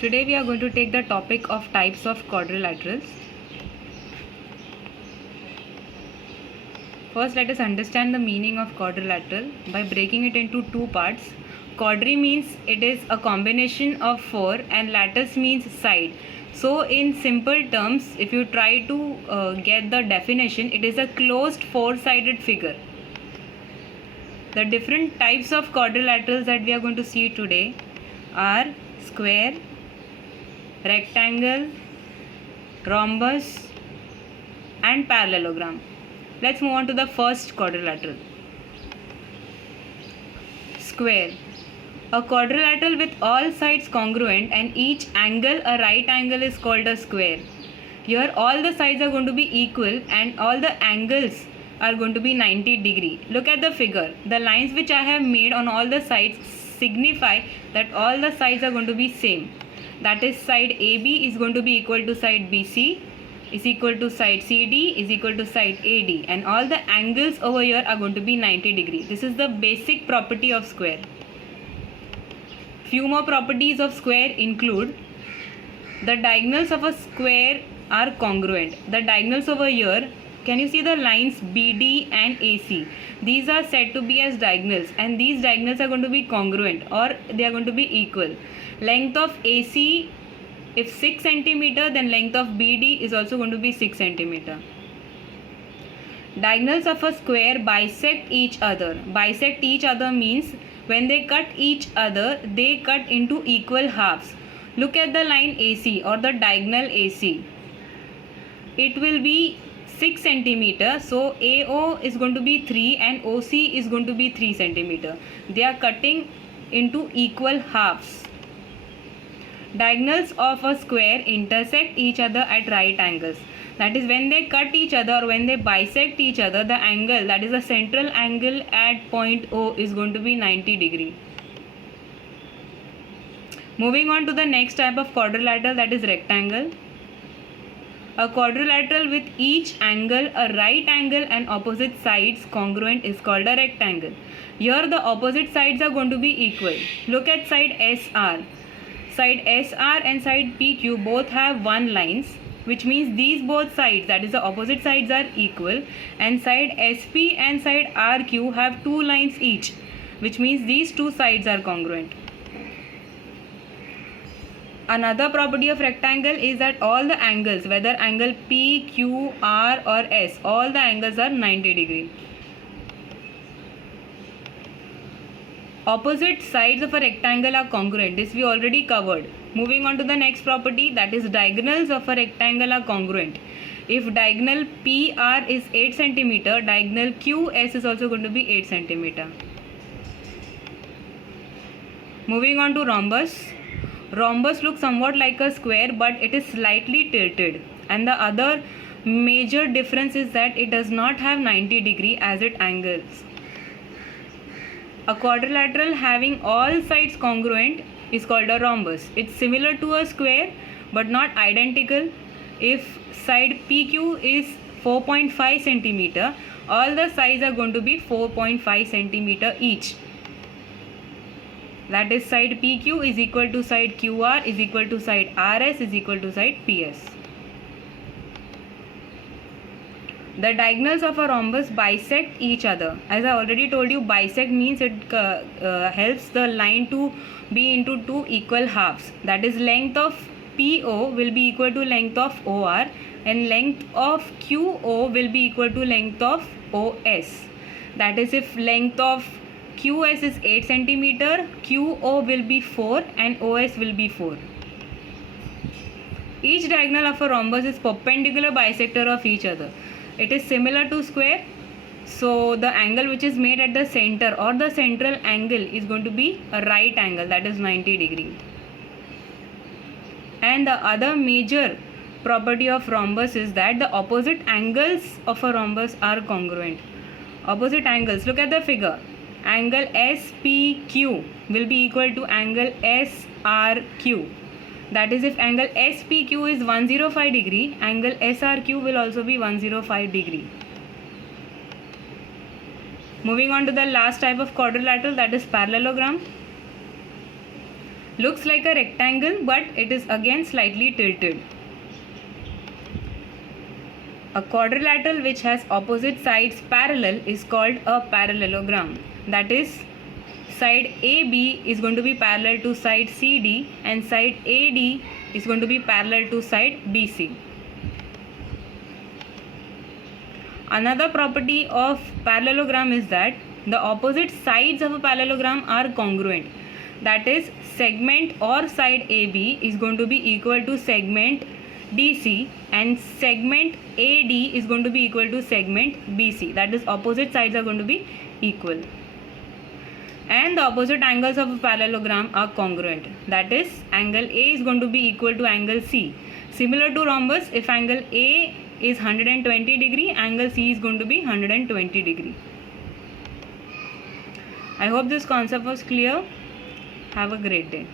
Today we are going to take the topic of types of quadrilaterals. First, let us understand the meaning of quadrilateral by breaking it into two parts. Quadri means it is a combination of four and lattice means side. So in simple terms, if you try to get the definition, it is a closed four-sided figure. The different types of quadrilaterals that we are going to see today are square, rectangle, rhombus and parallelogram. Let's move on to the first quadrilateral. Square. A quadrilateral with all sides congruent and each angle a right angle is called a square. Here all the sides are going to be equal and all the angles are going to be 90 degree. Look at the figure. The lines which I have made on all the sides signify that all the sides are going to be same. That is, side AB is going to be equal to side BC is equal to side CD is equal to side AD, and all the angles over here are going to be 90 degree. This is the basic property of square. Few more properties of square include the diagonals of a square are congruent. The diagonals over here, can you see the lines BD and AC? These are said to be as diagonals, and these diagonals are going to be congruent or they are going to be equal. Length of AC, if 6 cm, then length of BD is also going to be 6 cm. Diagonals of a square bisect each other. Bisect each other means when they cut each other, they cut into equal halves. Look at the line AC or the diagonal AC. It will be 6 cm. So AO is going to be 3 and OC is going to be 3 cm. They are cutting into equal halves. Diagonals of a square intersect each other at right angles. That is, when they cut each other or when they bisect each other, the angle, that is the central angle at point O, is going to be 90 degree. Moving on to the next type of quadrilateral, that is rectangle. A quadrilateral with each angle a right angle and opposite sides congruent is called a rectangle. Here the opposite sides are going to be equal. Look at side SR. Side SR and side PQ both have one lines, which means these both sides, that is the opposite sides, are equal, and side SP and side RQ have two lines each, which means these two sides are congruent. Another property of rectangle is that all the angles, whether angle P, Q, R or S, all the angles are 90 degree. Opposite sides of a rectangle are congruent. This we already covered. Moving on to the next property, that is diagonals of a rectangle are congruent. If diagonal PR is 8 cm, diagonal QS is also going to be 8 cm. Moving on to rhombus. Rhombus looks somewhat like a square, but it is slightly tilted. And the other major difference is that it does not have 90 degree as it angles. A quadrilateral having all sides congruent is called a rhombus. It's similar to a square but not identical. If side PQ is 4.5 cm, all the sides are going to be 4.5 cm each. That is, side PQ is equal to side QR is equal to side RS is equal to side PS. The diagonals of a rhombus bisect each other. As I already told you, bisect means it helps the line to be into two equal halves. That is, length of PO will be equal to length of OR and length of QO will be equal to length of OS. That is, if length of QS is 8 cm, QO will be 4 and OS will be 4. Each diagonal of a rhombus is perpendicular bisector of each other. It is similar to square, so the angle which is made at the center or the central angle is going to be a right angle, that is 90 degree. And the other major property of rhombus is that the opposite angles of a rhombus are congruent. Opposite angles, look at the figure. Angle SPQ will be equal to angle SRQ. That is, if angle SPQ is 105 degree, angle SRQ will also be 105 degree. Moving on to the last type of quadrilateral, that is parallelogram. looks like a rectangle, but it is again slightly tilted. A quadrilateral which has opposite sides parallel is called a parallelogram. That is, side AB is going to be parallel to side CD and side AD is going to be parallel to side BC. Another property of parallelogram is that the opposite sides of a parallelogram are congruent. That is, segment or side AB is going to be equal to segment DC and segment AD is going to be equal to segment BC. That is, opposite sides are going to be equal. And the opposite angles of a parallelogram are congruent. That is, angle A is going to be equal to angle C. Similar to rhombus, if angle A is 120 degree, angle C is going to be 120 degree. I hope this concept was clear. Have a great day.